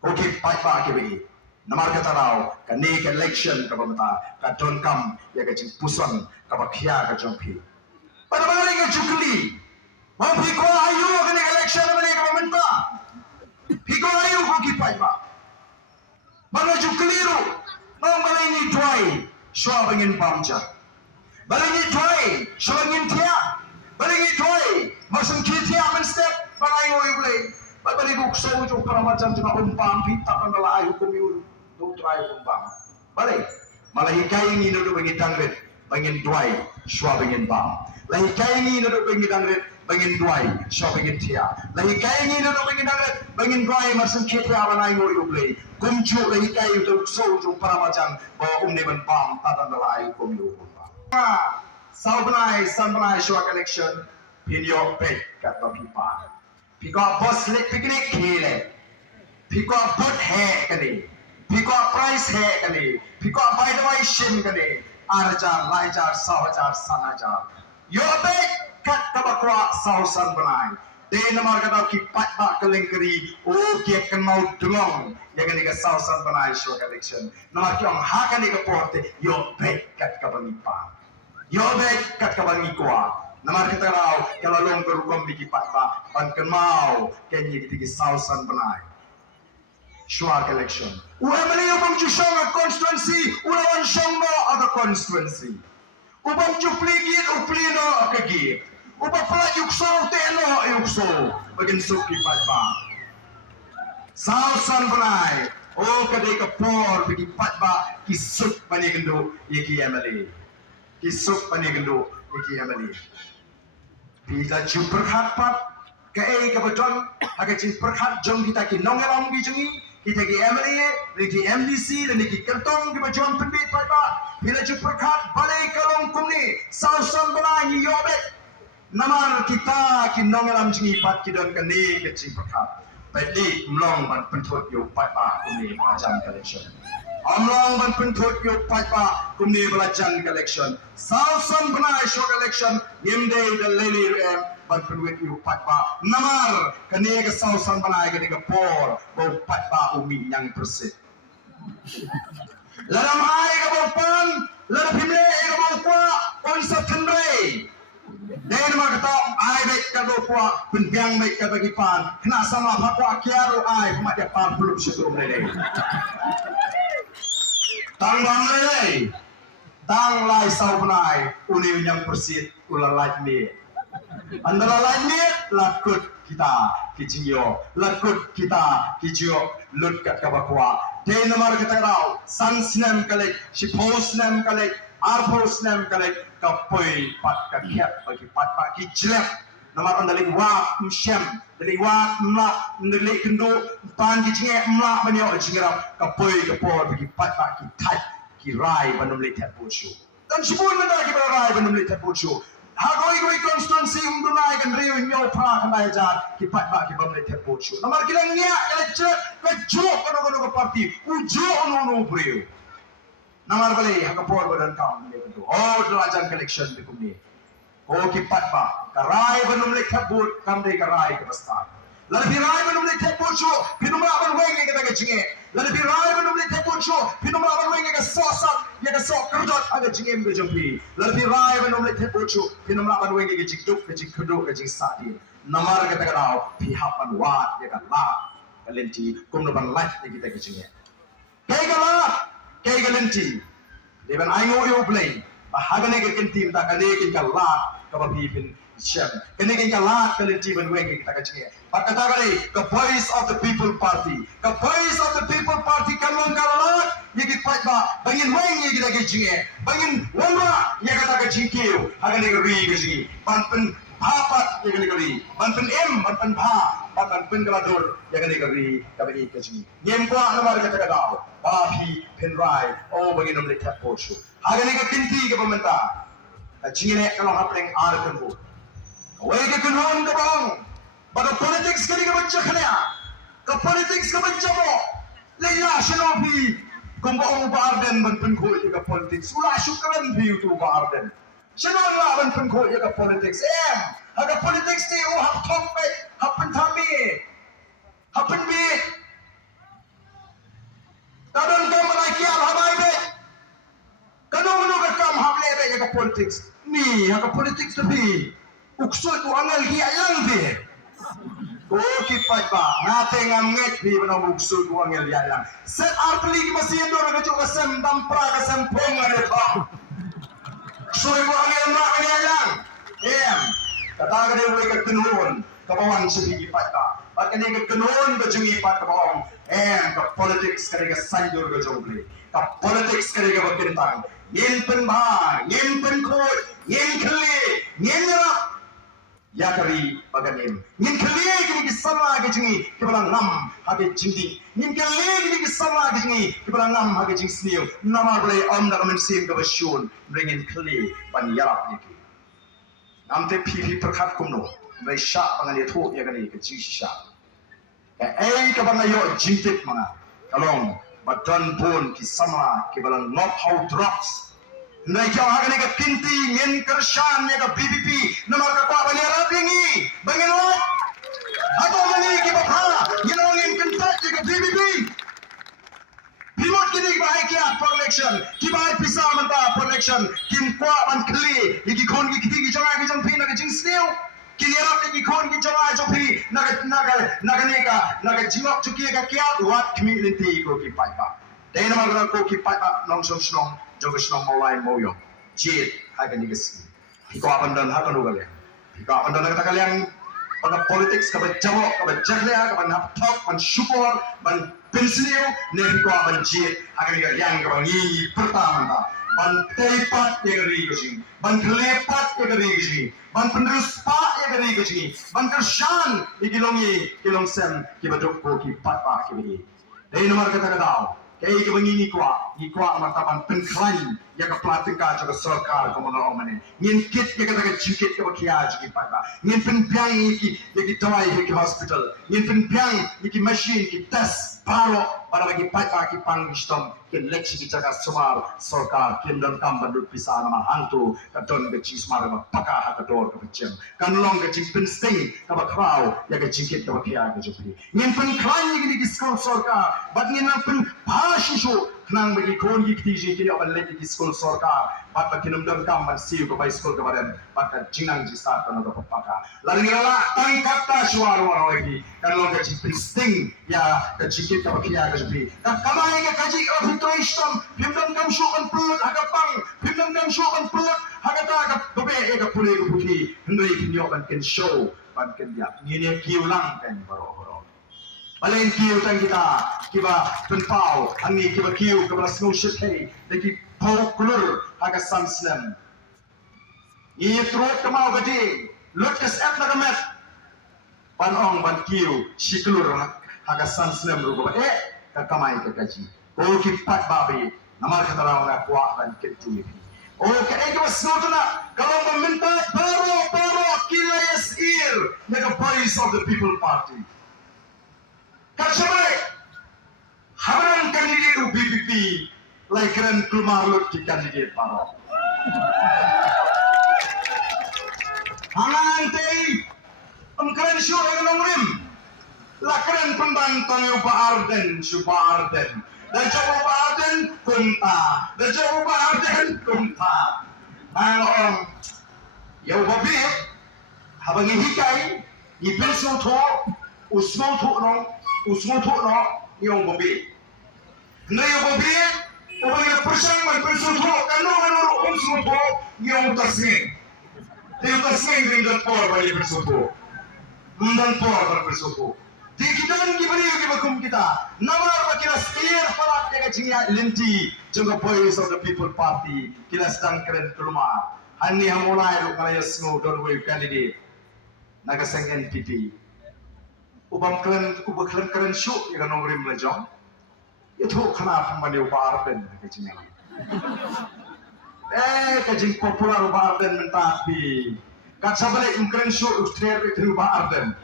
Okey, paidbah kiway. Namar kata rau, kani ke election ka pamata, ka don kam ya ka jing puson ka bakhia ka jongpi. Pada bangali ka jukli. Mampi ko ayu kani election bali ka pamata. Piko ayu ko ki paidbah. Bang jukli ru, nang bali ni tuai, shwa bangin pamja. Bali ni tuai, shwa bangin tia. Bali ni tuai, masam kitia men step bangai ngoi boleh. Bali ko so jo para macam jema umpam pita pandala ayu ko miul. Duk try umpam. Balik. Malah hikai ini duduk bagi tangret. bangin duai shwa bangin bam lahi kai ni no bangin dangret bangin duai shwa bangin tia lahi kai ni no bangin dangret bangin duai masun khetya banai ngor yuble kumchu lahi kai to so jo paramajang ba umne ban bam tadan lai kum yu ba saubanai sambanai shwa collection in your bed kat ba pipa pika boss lek picnic khile pika put hai kani pika price hai kani pika paidbah shin kani arjar laijar sahajar sanajar your bed kat kabakwa sausan banai de namar kata ki paidbah kelengkeri o ki kenau dulong yang ni ka sausan banai shwa collection namar ki ang ha kani ka porte your bed kat kabanipa your bed kat kabangi kwa namar kita rau kalau long berugam di paidbah pan kemau kenyi di sausan banai shwa collection uamali ubang chushong a constituency ulawan shong no other constituency ubang chupligi uplino akagi ubapla yukso teno yukso bagin suki paidbah sausan banai o kadai ka por bagi paidbah kisuk bani gendo yeki amali kisuk bani gendo yeki amali bila jumper khapat ke ke beton aga jin perkhat jong kita ki nongelam gi jengi kita ki MLA ki MDC dan ki kertong ki bejon pendit paidbah bila jumper khat balai kalong kumni sausan banai ni yobet namar kita ki nongelam jengi pat ki don kane ke jin perkhat baik mlong ban penthot yo paidbah kumni ajam collection amlong ban penthot yo paidbah kumni belajan collection sausan banai show collection yemde the lady ban penwet yo paidbah namar kane ke sausan banai ke ke por bo paidbah umi yang persit laram ai ke bo pan laram himle ke bo kwa on sa thandre den ma kata ai baik ka do kwa penbiang baik ka bagi pan kena sama pakwa kiaro ai mak dia pan belum syukur lele tang bang lele tang lai sau benai uni yang persit ulah lai ni antara lai ni lakut kita kijio lakut kita kijio lut kat ka bakwa den ma kata rau san snem kale shipos nem kale arpos nem kale kapoi pat ka khiat bagi pat pak ki jelek namar andali wa mshem dali wa mla ndali kendo pan ki jinge mla banyo jingra kapoi kapor bagi pat pak ki thai ki rai banum le that bochu dan sibun menda ki rai banum le that bochu ha goi constituency undunai kan riu nyo pra kan dai ja ki pat pak ki banum le that bochu namar ki lengnya kala je ka jo kono ko parti u jo no brio namar bale hakapor badan kam ni betul oh delajan collection di kumni oh ki paidbah karai banum le khabut kam dei karai ke basta lalu rai banum le khabut cho pinumra ban weng ke ta jinge lalu rai banum le khabut cho pinumra ban weng ke sosat ye ke sok kerdot aga jinge me jompi lalu rai banum le khabut cho pinumra ban weng ke jikduk ke jikdo ke jing sadi namar ke ta rao pihak ban wat ye ka la kalenti kumno ban life ke kita ke jinge kai kala kay galanti deban ay ngo yo play bahagane ke kentim ta kane ke kala kababipin shem kane ke kala galanti ban weng ke ta kachge pakata gale the voice of the people party the voice of the people party kalong kala ye ki paidbah bangin weng ye ki ta kachge bangin wonwa ye ka ta kachkiu hagane ke ri ke ji pan papat ye ke ri pan em pan bha pan galadur ye ke ri ka bi ke ji nyem kwa namar ke ta daw bapi penrai oh bagi nom le tap pochu hagane ke tinti ke pemerintah jine kalau hapeng Arden bu awai ke kunun ke bang pada politics ke ke baca khania ke politics ke baca mo le ya shinopi kumbong Arden ban pen ko ke politics ula syukran bi tu Arden shino la ban pen ko ke politics aga politics ni oh hap thong pe hapen thami hapen bi kadang kau menakial hamai be kadang nu kam hamle be ke politics ni ke politics tapi uksud tu angal hi ayang be oh ki paidbah ngate ngamnget bi bana uksud tu angal hi ayang set artli ki masih ndo na jo kasem dampra kasem pong ade ba soy bu angal na ke ayang kata gade we ke tunun kabawan sebi ki paidbah Bat kini ke kenon ke jengi pat kabong. Ke politics kari ke sanjur ke jongli. Ke politics kari ke berkentang. Ngin penbah, ngin penkot, ngin keli, ngin nyerap. Ya kari baganim. Ngin keli kini ke sama ke jengi ke balang nam hage jingdi. Ngin keli kini ke sama ke jengi ke balang nam hage jing sniu. Nama boleh nak mensim ke bersyun. Bringin keli ban yarap yaki. Namte pipi perkat kumno. Mereka syak pangan dia tu ya kani ke jing syak. Ke bangayo jingtit mana. Kalong badan pun ki sama ki balang not how drugs. Mereka orang ni ke kinti ngin kershan ya ke BBP. Nama ke kuat bani Arab ini. Bangin what? Atau mani ki bapa. Ngin kentat ya ke BBP. Pilot kini bahai kiat for election. Ki bahai pisah mentah for election. Kim kuat ban kli. Iki kon ki kiti ki jangan ki jang pi nak jing sniu. Kini Arab iki kon ki jangan jang pi nak nega jingok cuki ka kiat wat community ko ki paidbah. Dahil naman ko ki paidbah nong snong jong snong mawlai mawiong. Jit haga ni gesi. Piko apandan haga nugale. Piko apandan kata kalian pada politics ka bajawok ka bajaglia ka ban haptok ban syukur ban pensilio ne ko ban jit haga ni yang ka bangi pertama ban teipat ya gari gesi ban klepat ya gari gesi ban penerus pa ya gari gesi ban kershan ikilong sem ki baduk ko ki patpa ki bagi dai nomor kata kau kay ke bangi ni kuat martaban penklan ya ke pelatengka juga sarkar ko mono mane ngin kit ya kata ke jikit ke bakia jiki patba ngin penpiang iki ya ki dawai ki hospital ngin penpiang iki machine ki test paro para bagi patba ki pangistom ke leksi ki jaga sumar sarkar kindon kamban pisah nama hantu kadon ke cismar paka ha kador ke pecem kanlong ke jimpen sting ke bakrau ya ke jikit ke bakia ke jopi ngin penklan iki ki skol sarkar bat ngin pen Shishu, nang bagi kon gik tiji kini akan lagi di sekolah sorka, bat bagi nundang kam ban siu ke bai sekolah kemarin, bat kan jinang jisat kan ada pepaka. Lalu ngelak tangkap ta suara lagi, kan lo gaji pristing ya gaji kita bakia gaji. Tak kamai ke gaji orang fitro islam, pimdam kam syukan perut, agak pang, pimdam kam syukan perut, agak tak agak bebe agak pulih ke putih, hendai kini akan ken show, ban ken dia, ini kiulang kan baru. Balain kiu tang kita, kiba penpau, ani kiba kiu kiba snow shit hey, deki pau kulur haga samslam. Ini terus kemau gadi, lut kes ep nagamet, ban ong ban kiu si kulur haga samslam rupa kakamai ke gaji. Oh kipat babi, namar kata orang nak kuat dan ketu ini. Oh kaya kiba snow tu nak, kalau meminta baru kila yasir, nega voice of the people party. Kacabai, habaran kandidat UBPP, lai kren keluar lut di kandidat paro. Hangan tei, kren show yang nomrim, la kren pembantang ubah Arden, subah Arden, dan coba Arden kumta, dan coba Arden kumta. Ang ya ubabi, habang ihikai, ipinso to, usmo to nong. Usmo tu no yung babi. Na yung babi, o yung persang man perso tu, kano usmo tu yung tasngin. Yung tasngin rin dan por bali perso tu. Dan por bali perso tu. Di kita nang gibali yung gibakum kita. Nama pa kila steer palat ya kajingya linti. Jungga voice of the people party. Kila sedang keren kelumar. Hani hamulai ru kalaya snow don't wave candidate. Nagasang NPP. Ubang keren syuk yang nongrim lejong. Itu kenapa mandi ubah Arden kajing yang. Kajing popular ubah Arden mentapi. Kaca balik keren syuk ustrer itu ubah Arden.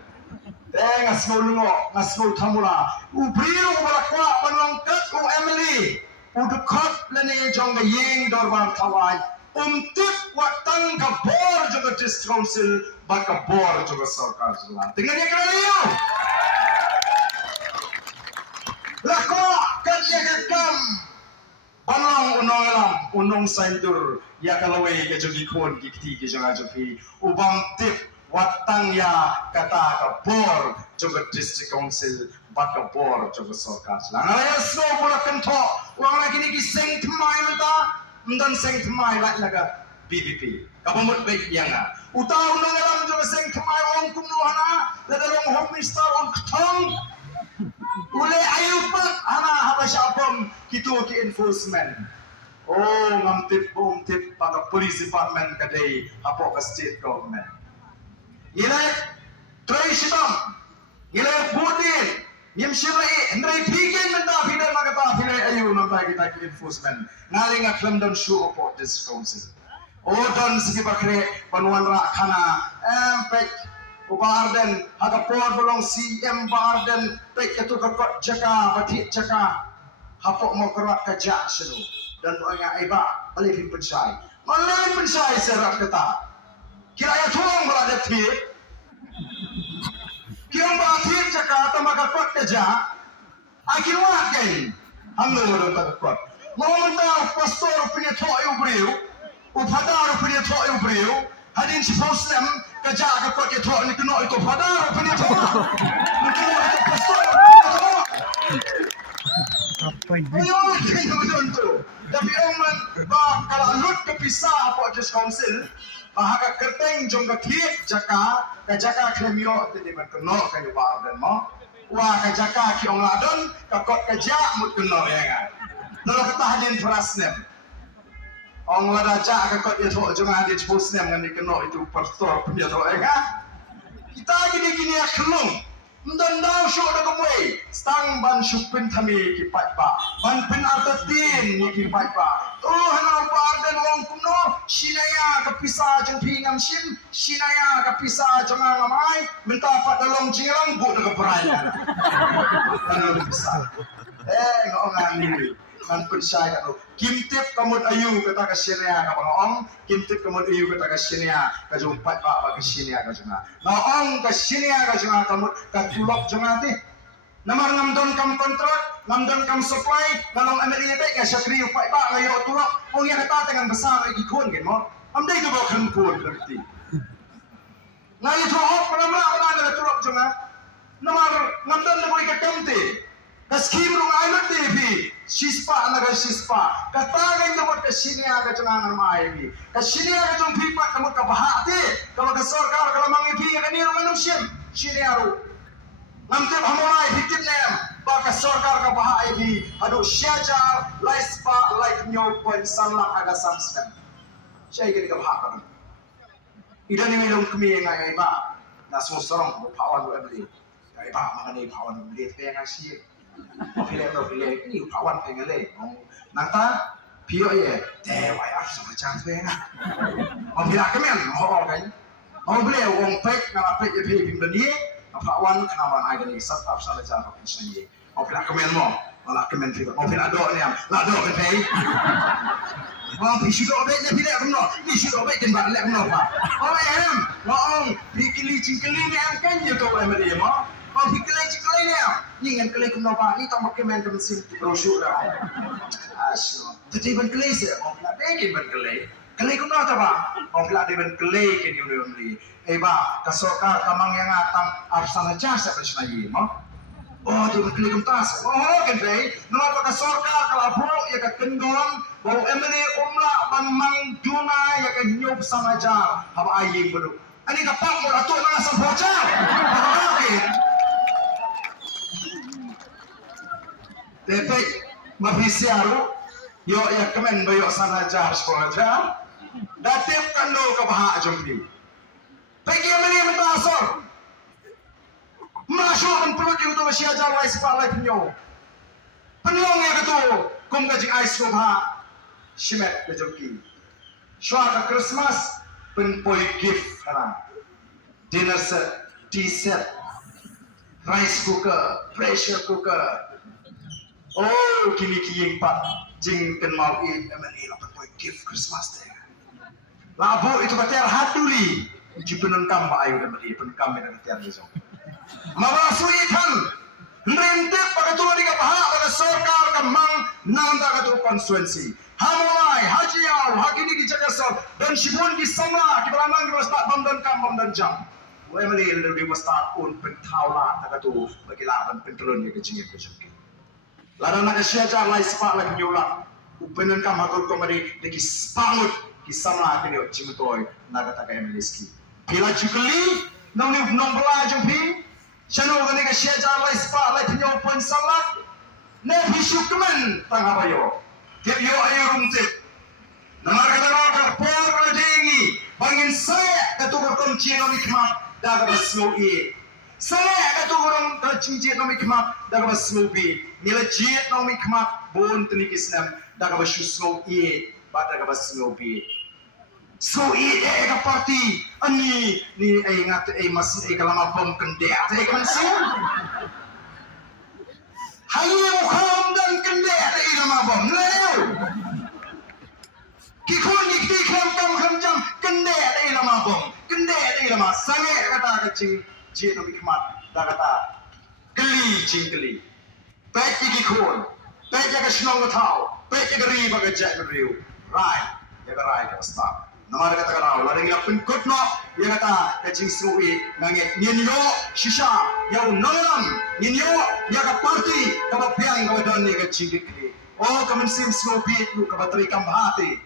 Ngasnol tamula. Ubriu balakwa menongkat Emily. Udukot lene jong ying dorban kawai. Untuk watang kabor juga district council, baka bor juga sarkar jelan. Tinggal dia kena liu. Lako kerja kekam. Panong unong saintur ya kalaway ke jogi kon gikti ke jangan jogi. Ubang tip watang ya kata kabor juga district council, baka bor juga sarkar jelan. Alaya slow pula kento. Uang lagi ni kiseng temai menta. Dan seng temai laga BBP. kapamut baik yang utau nangalam jo seng kemai ong kumnohana ladalong home minister on ktong ule ayupat ana habashapom kitu ki enforcement ngamtip tip pada police department kadai apa ke state government ilai traisham ilai budin yam shimai ndrai pigin menta pidar magata pilai ayu nampai kita ki enforcement ngaling aklam dan show of this council Odon segi bakre panuan rakana pek Arden haga por bolong CM Arden pek itu kekot jaka batik jaka hapok mau kerak kajak selu dan doanya ibah malih pensai serat kata kira ya tuang berada tip kira batik jaka tamaga kot kajak akhir wakin hamno dan kekot mau mentau pastor punya toy ubriu upadar punya thok yang beriu hadin si Muslim kerja ke kot ke thok ni kena itu padar punya thok mungkin itu pastor apa ini betul tu tapi orang kalau lut kepisah apa just council bahaka kerteng jong ke thik jaka ke jaka kremio tadi man kena ke Arden mo wah ke jaka ki ong ladon ke kot kerja mut kena ya kan lalu kata hadin Muslim Orang raja ke kot dia thok jangan ada Muslim dengan dikena itu pastor punya thok kan kita gini kelung dan dau syok dak kemui stang ban syupin thami ki paidbah ban pin artatin ni ki paidbah hana Arden wong kumno sinaya ke pisah jeng pingam sim sinaya ke pisah jeng ngamai minta pat dalong jingang bu dak peraya dan pisah ngongan ni kan percaya tu kimtip kamut ayu kata ke sinia ka bangong kimtip kamut ayu kata ke sinia ka jumpat ba ke sinia ka junga naong ke sinia ka junga kamut ka tulok junga ti namar ngamdon kam kontrak ngamdon kam supply nalong ameli be ka sakri upai ba ngayo tulok ong ya kata dengan besar lagi kon gen mo amdai tu ba kan kon berarti ngayo tulok pernah ada tulok junga namar ngamdon le boy ka kamte kaskim rung ayat TV sispa naga sispa katagan kamot kasini aga jangan mai bi kasini aga jong pipa kamot ka bahati kalau ka sarkar kalau mangipi ka ni rung anum sim sini aru namte hamai bikin nem ba ka sarkar ka bahai bi adu syajar laispa like nyo point sanla aga samsem syai gini ka bahaka idan ni milong kemi ngai ba nasu sorong pawan bu abli ai ba mangani pawan beli te ngasih pilih ni kawan pengen le nanta pio ye dewa ya sama cantik na pilih kemen kan beli wong pek na pek ye pilih beli kawan kenawan ai ni sat salah cara sini pilih kemen mo malah kemen pilih do ni la do ke pei pisu do be ni pilih kemno pisu do be kan bak le kemno pa em pikili cingkeli ni kan ye to em dia mo Pikelai ni dengan kelai kena apa ni tak makan main kemesin brosur dah. Asno. Jadi ban kelai se, orang nak bikin ban kelai. Kelai kena apa? Orang nak dia ban kelai ke ni orang ni. Ba, kasokar kamang yang atang arsana jasa bersnai mo. Tu ban kelai kentas. Kan dai. Nama kasokar kalau buruk ya ke kendon, bau emni umla ban mang juna ya ke nyup sama jar. Haba ayi beru. Ani kapak mo atuk na sa bocha. Tapi mafisiaru yo ya kemen bayo sana jar sekolah jar datip kando ke bahak jompi pergi meni mentasor masuk kan perut itu masih ajar lai sepalai penyo penyong ya gitu kum kajing ais ko bahak shimet ke jompi syuaka Christmas penpoi gift haram dinner set tea set rice cooker pressure cooker kini kiyeng pat jing ken mau emani la poi gift Christmas teh labu itu katiar hatuli uji penengkam ba ayu emani penengkam dengan katiar besok mawasui kan nrentep pagatu di ka baha pada sarkar ka mang nanda ka tu konstituensi hamulai hajiau hakini di Jakarta dan Sngewhun di Samla ki balamang di start bamdan kam bamdan jam emani lebih start un pentawla ka tu bagilaban pentelun ke jingit ke jingit Ladang nak syajar lai sepak lagi nyulang. Upenan kam hakul komari lagi sepangut Kisama kini cimutoi nagata ka emiliski. Pila jukuli nong bela jumpi. Chanu gani ka sheja lai spa lai pinyo pon salat. Ne bisukuman tangabayo. Kip yo ayurum tip. Namar kata ka por jingi. Bangin saya katugur kom chino nikmat daga basmo i. Saya katugur kom chinjit no nikmat daga basmo bi. Nila jit no nikmat bon tenikisnam daga basusmo i. Daga basmo bi. So ka party ani ni ay ngat ay mas ay kalama bom kende ay kansi hayo kham dan kende ay lama bom leo ki khon ni ti kham jam kende ay lama bom kende ay lama sange kata kacing je no bikmat da kata geli jingli baik ki khon baik ka snong thau baik ka ri ba ka ja riu right ya ka right ka stop Namar kata kau, ladang yang pun kutno, dia kata kacing suwi nangit ninyo shisha, yang nolam ninyo yang ke party, kau piang kau dan ni kacing kiri. Oh, kamen sim suwi tu kau bateri kambahati,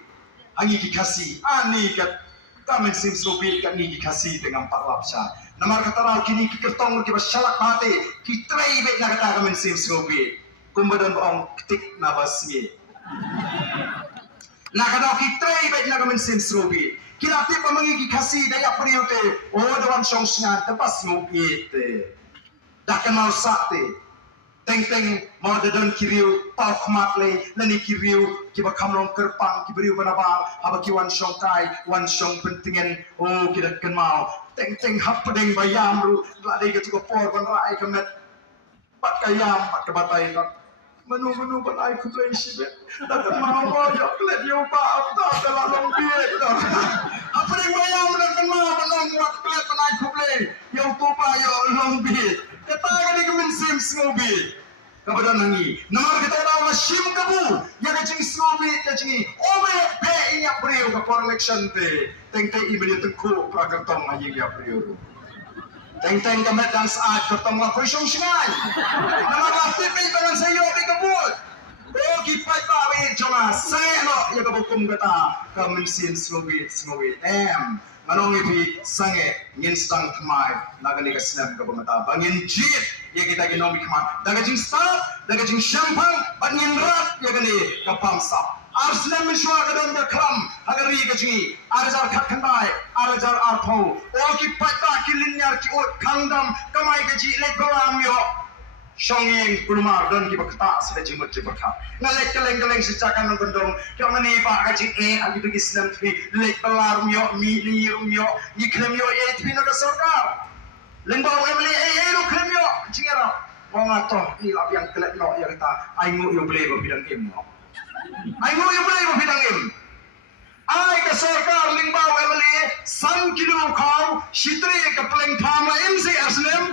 angi dikasih, ani kat kamen sim suwi kat ni dikasih dengan pak lapsa. Namar kata kau kini kertong kita syalat mati, kita ibe nak kata kamen sim suwi, kumbadan orang ketik nabasmi. Nak kena kita ibarat nak mensim serubi. Kita tiap mengi kasih daya periode. Oh, dalam songsian tepas ngubit. Dah kenal sakti. Teng mau dadan kiriu pau khmat le lani kiriu kiba kamlong kerpang kiberiu banabar aba kiwan songkai wan song pentingan oh kita kenal teng hap pedeng bayam ru lade ke tuko por ban rai kemet pat kayam pat kebatai menu balai ku play sibet datang mau yo klet yo pa apa dalam biet apa yang bayam dan kenal belum buat klet balai ku play yo tu pa yo long biet kata kali ke mensim smobi kepada nangi nomor kita dah sim kabu ya kacing smobi kacing ome be inya brio ke for election te teng ibeli teku prakertong ayi ya brio teng kemet dan saat kertong la posong singai nama pasti pe dengan sayo pe kebut oh kipai pawe joma selo ya kebukum kata kemensim smobi manong ipi sange ngin stang kemai nagani ka snap ka pamata bangin jit ya kita ginom ikmat daga jing start daga jing champagne bangin rat ya gani ka pamsa Arden menshwa ka don da kram agari ka jingi arjar khat khandai arjar arpho o ki pata kilinyar ki ot khangdam kamai ka ji le balam yo Songing kulumar don ki bakta sila jimut jibakha ngalek keleng secakan nang gendong kya mani pa ka ji agi tu islam tri lek pelar myo mi lirum yo iklem yo pino da sarkar lengba emli ru klem yo jingera wong ato ni lap yang kelek no ya kata ai ngu yo ble ba bidang em no ai ngu yo ble ba bidang em ai ka sarkar lengba emli san kilo khau shitri ka pleng phama em se aslam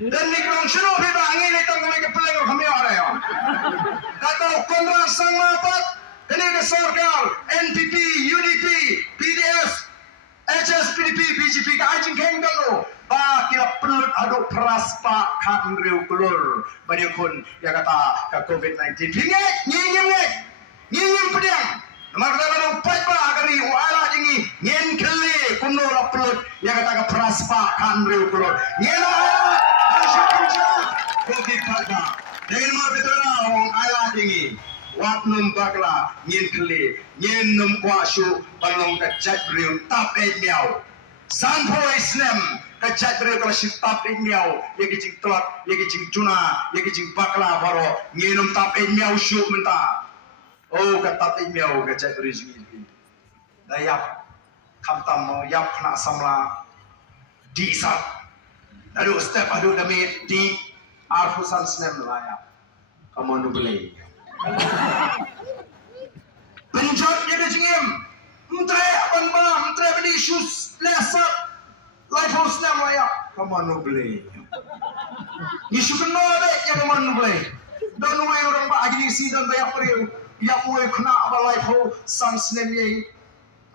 dan nikrong sino beba angin itong kami kapalang kami arayo. Kato kontra sang mapat, ini ke sarkar, NPP, UDP, PDS, HS, PDP, BGP, ka ajing keng dalo. Ba kila pelut aduk peras pak kan riu kulur. Banyak kun ya kata ka COVID-19. Pingek, nyinyim pedang. Namar kata kadang paidbah agari wala jingi nyen kele kuno la pelut ya kata ka peras pak kan riu kulur. Nyen Kogi paidbah. Dengan mau betulna orang ala dingi. Wak num bakla nyen kele nyen num kuasu balong ka jadriu tap miau. Sanpo Islam ka jadriu kala si tap miau. Ya kijing telak, ya kijing tuna, ya kijing bakla baro nyen num tap miau su menta. Oh ka tap miau ka jadriu jingi. Dayap kamtam no yap kena samla di sat. Aduh step aduh demi di arfusan snem layak kamu nubelai penjat dia jingim mentre abang mentre beni shoes lesat life house snem layak kamu nubelai isu kena dek yang kamu nubelai dan uai orang pak agni si dan dayak periu yang uai kena abang life house san snem ye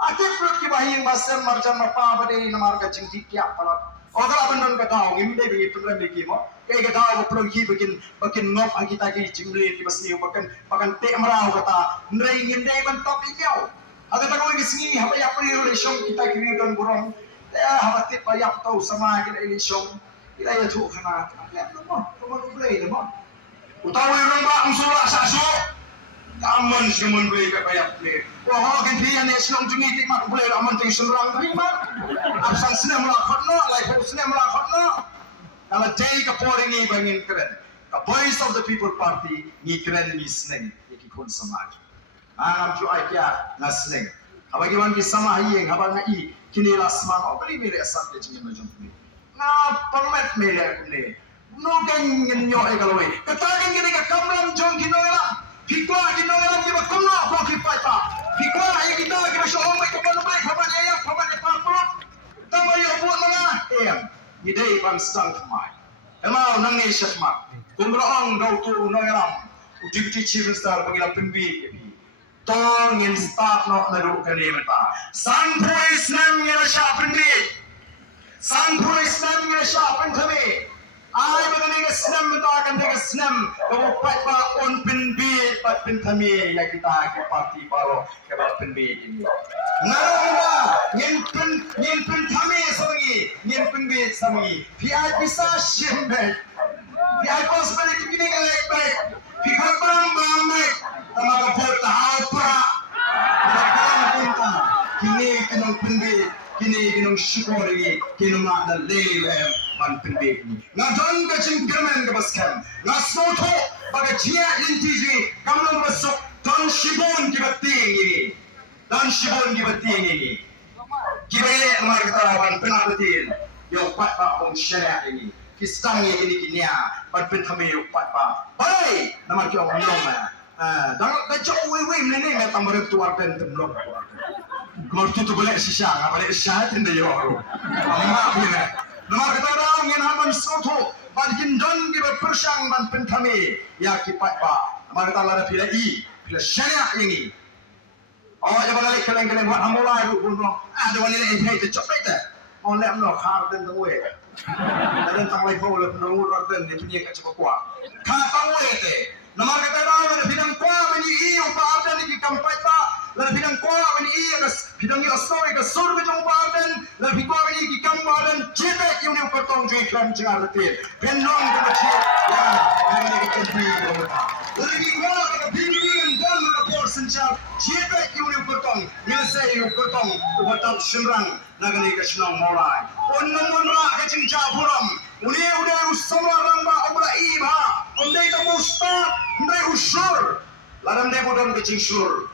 atik perut kibahin basem marjan mapa bade namar ka jingti kya palat Ogal abandon ka tao ngim dai bi tulan bi kimo kay ka tao pro gi bakin ngop agita gi jimli ki basni bakan te amrao ka ta nrei ngim dai ban top inyau Agak tak boleh kesini, apa yang perlu elison kita kiri dan burung. Ya, apa tip bayar tahu sama kita elison. Kita ya tu kena. Ya, kamu boleh, kamu. Utawi orang bak musulah sasu. Aman semua boleh kat bayar play. Wah, kalau kita yang ni selong jungi tik mak boleh aman ting serang terima. Absan senang melakon no, like senang melakon no. Kalau jai kapori ni bangin keren. The voice of the people party ni keren ni senang. Iki kun samaj. Anam tu aikia nasneng. Habagi wan ki sama hieng habang ngai kini lasman o beli mere asat ke jingin majum ni. Na permet mere ni. No gang nyo e galoi. Katagin kini ka kamram jong kinoela. Pikwa kinoela ki bakuno ko ki paita. Pikwa ai kita ki ba show mai kapan mai kapan ya kapan e parpro. Tama yo buat mana? Idei ban stang mai. Emau nang ni syatma. Kumroong dau tu noelam. Deputy Chief Minister pangilang penbi. Tong in start no naru kali mata. Sang polis nam ngira siapin di. Sang polis nam ngira siapin kami. Ay bagani ke senam mata akan dek senam. Kamu paidbah on penbi pat pen kami ya kita ke parti baru ke penbi ini. Naru ngin pen kami sebangi ngin penbi sebangi. Piai bisa shimbe. Piai kos balik kini ngelek baik. Pikir bang baik. Tamaga porta apa? Kini kenong penbi, kini kenong syukuri, kini nak dah lelem ban penbi ni. Ngadon kacing kerman ke baskem, ngasoto bagai cia intizi, kamu besok don Sngewhun kibating ini, don Sngewhun kibating ini. Kibaya marga ban penabetin, yang paidbah pun syariah ini. Kistang ini kinia, ban pentami yang paidbah. Baik, nama kau nyoma. Dangan kacau wei ni meta merep tu Arden temlok. Kau tu boleh sisa, boleh sisa tenda yo. Amma bila. Nama kita orang yang haman soto, balikin don di bersang dan pentami ya kipat ba. Nama kita lara bila syariah ini. Oh, ya boleh keleng buat mawlai pun. Ada wanita yang itu cepat dah. Oh, lem no Arden tu wei. Dan tanglai kau le penurut Arden itu ni kat cepat kuat. Kata wei te. Nama kata orang ada bidang kuah bini iyo Arden ni kampai pa. Lalu bidang kuah bini iyo kas bidang iyo story kas sur bidang Arden. Lalu kuah bini kam Arden cetek yung yung kertong jui klan jengar letir. Benong tu macam ya ini kita beri. Lalu kuah kita bini dengan dan rapor senjata cetek yung yung kertong. Nyelesai yung kertong ubatap semrang nagani kasnong mawlai. Onong kacing capuram. Udah usama ramba obla ibah. Ondai kamu start, ondai usur. Ladam dai bodon kacing sur.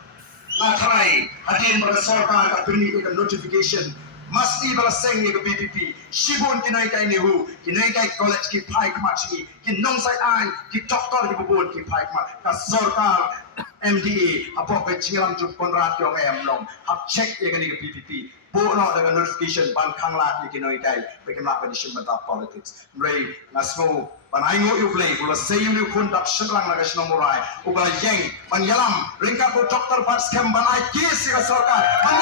Natrai hatin pada sarkar kat bini ke notification. Mesti balaseng ni ke BPP. Shibun kinai kai nehu, kinai kai college ki pai kemachi, ki nong sai ai, ki doktor ki bubun ki pai kemat. Ka sarkar MDA apa ke cinglam jum konrat yong long. Hap check ye kani ke BPP. Bukan dengan notification ban kanglat ni kinoi kai bagaimana condition mata politics. Ray nasmo ban aingo you play bula say you conduct shenrang laga shno morai ubala yang ban yalam ringka ko doktor bat scam ban ai kes ka sarkar ban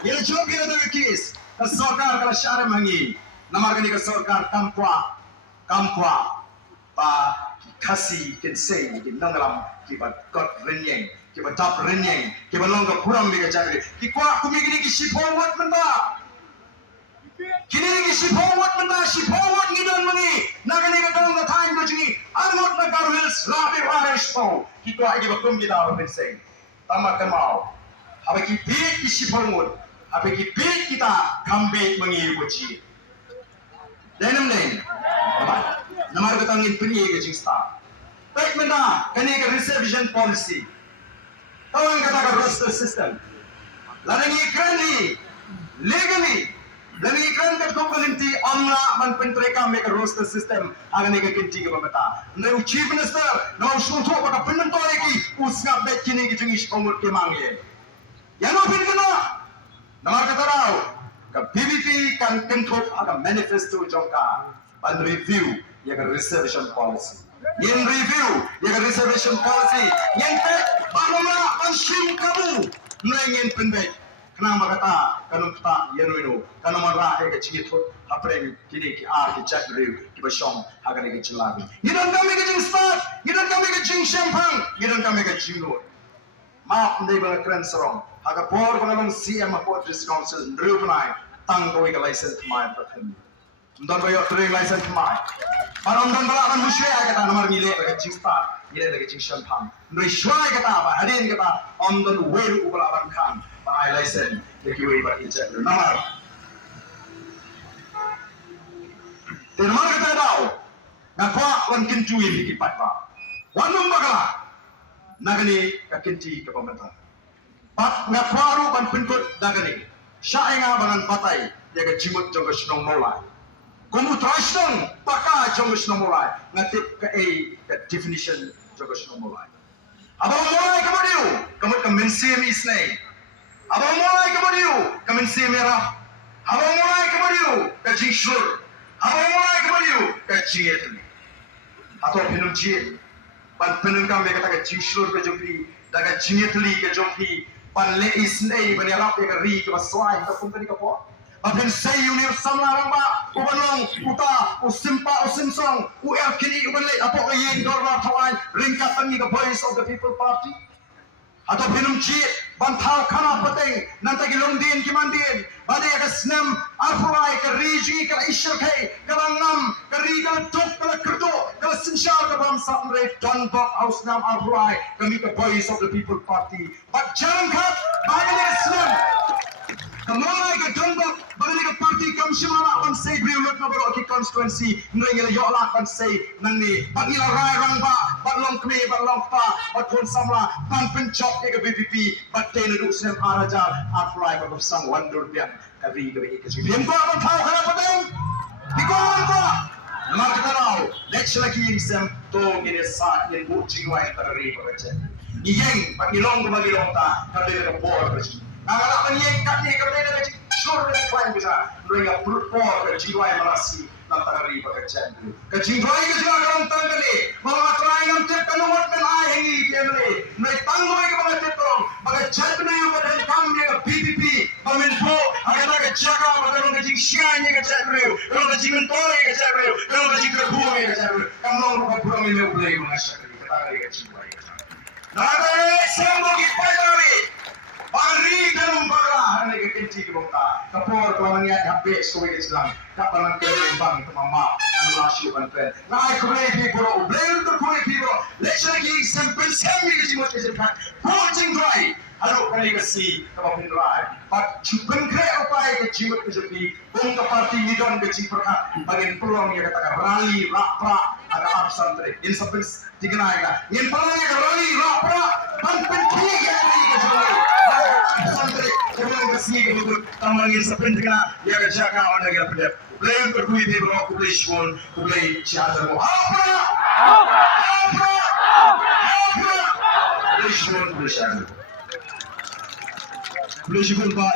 ye job ye da kes ka sarkar kala share mangi namar kani ka sarkar kampwa ba kasi ken say kin nangalam ki ba got renyeng kiba tap renyeng kiba longa puram biga jagre ki kwa kumigini ki shipowat menda kini ki shipowat ngidon mangi nagani ka dong na time do jingi angot na garwils labi warish po ki kwa kiba kumgida wa penseng tama kamao habe ki bit ki shipowat habe ki bit kita kambit mangi bochi denam namar ka tangin pini ka jing sta baik menda kani ka reservation policy. Tahu yang katakan roster system. Lalu kren ni legally, lalu kren kat komponenti amla man pentreka make roster system agan eka kinti ke bata. Lalu chief minister, now shoto pada penentu lagi usngap bet kini kita ngis umur kemangye. Yang apa kena? Nama kata rau, ke BBP kan control akan manifesto jongka and review yang reservation policy. Yang review yang reservation policy yang Bagaimana pensim kamu nengin pendek? Kenapa kata kanum kata yenuino kanum marah ke cingit apreng kini ki ki chat review ki basong akan ke cilabi. Ngidon kami ke jing start, ngidon kami ke jing champagne, ngidon kami ke jing road. maaf ndai bang kren serong aga por bang CM apot this council rubenai tang koi ka license mai pathen ndon bayo training license mai parom dan bala ban mushe kata nomor mile ka cista mile ka cing tham noi shwai kata ba hadin kata on don weru ubala ban khan ba ai license the kiwi ba inject nomor terma kata dau ngakwa wan kintu ini ki patba wan numbaga nagani ka kinti ka pemerintah pat ngakwaru ban pinkut nagani syainga banan patai dia ka jimut jong ka snong mawlai kumu trashtong paka jong ka snong mawlai ngatip ka ka definition jong ka snong mawlai abang mawlai ka madiu kamut ka mensim isnai abang mawlai ka madiu ka mensim merah abang mawlai ka madiu ka jingshur abang mawlai ka madiu ka jingetli atau pinum jie ban pinum kam me kata ka jingshur ka jongpi daga jingetli ka jongpi ban le isnai ban yalap ka ri ka baswai ka pun ka po Apin say uni samla ramba ubanong uta usimpa usimsong uerkini ubanle apo kayin dorma tawai ringkat tangi the voice of the people party atau pinum ci bantau kana pateng nanti gilong din kimandin bade ka snem afrai ka riji ka ishar kai ka bangam ka riga tok ka kerdo ka sinshal ka bam samre don bok house nam afrai kami the voice of the people party but jangkat bade ka snem Kamai ka donbok bagi ka parti kam shimala ban say briulot na baro ki constituency ngai la yola ban say nang ni bagi la rai rang ba balong kme balong pa batun samla ban pen chop ka BPP batte na du sem araja afrai ka sang wandur biang ka ri ka ka ji bem ko ban thau kana pateng bikon ko namar ka tao let's laki sem to ngine sa ni bu jingwai ka ri ka che ni yeng bagi long ka bagi long ta ka de ka por ka ji Agak penyek kaki kemudian ada sur dari kain bisa mereka berpor ke jiwa yang merasi lantar hari pekerjaan itu ke jiwa yang juga orang tanggali bahwa terakhir yang tip nomor dan ayah ini dia mereka tanggung mereka mengatip orang bagai jadnya yang pada kami ke BPP peminfo agar mereka jaga pada orang kecil sianya ke jadnya orang kecil mentore ke jadnya orang kecil kerbumi ke jadnya kamu orang kurang ini boleh mengasyik kita hari ke jiwa itu nada semua kita dari Bari dalam bagah ni kekenci ke bongka. Kapor kalau niat habis kowe Islam. Tak balang ke bang ke mama. Anu lasu banten. Nai kowe people, blame the kowe people. Let's lagi simple sami ke jimot ke jepat. Poaching dry. Halo kali ke si kapapin dry. But chupen kre upai ke jimot ke jepi. Bongka parti ni don ke ciperkat. Bagian peluang dia katakan rally, rapra, ada absen tadi. Ini sampai dikenai kan. Ini peluang dia rally, rapra, banten tiga hari ke jepi. Sampai kemudian kesini kemudian tamangin seperti kena ya kerjakan orang negara pendek. Beliau berdua di bawah kubli Sngewhun, kubli Ciatermo. Apa? Kubli Sngewhun, kubli Ciatermo. Kubli Sngewhun Pak.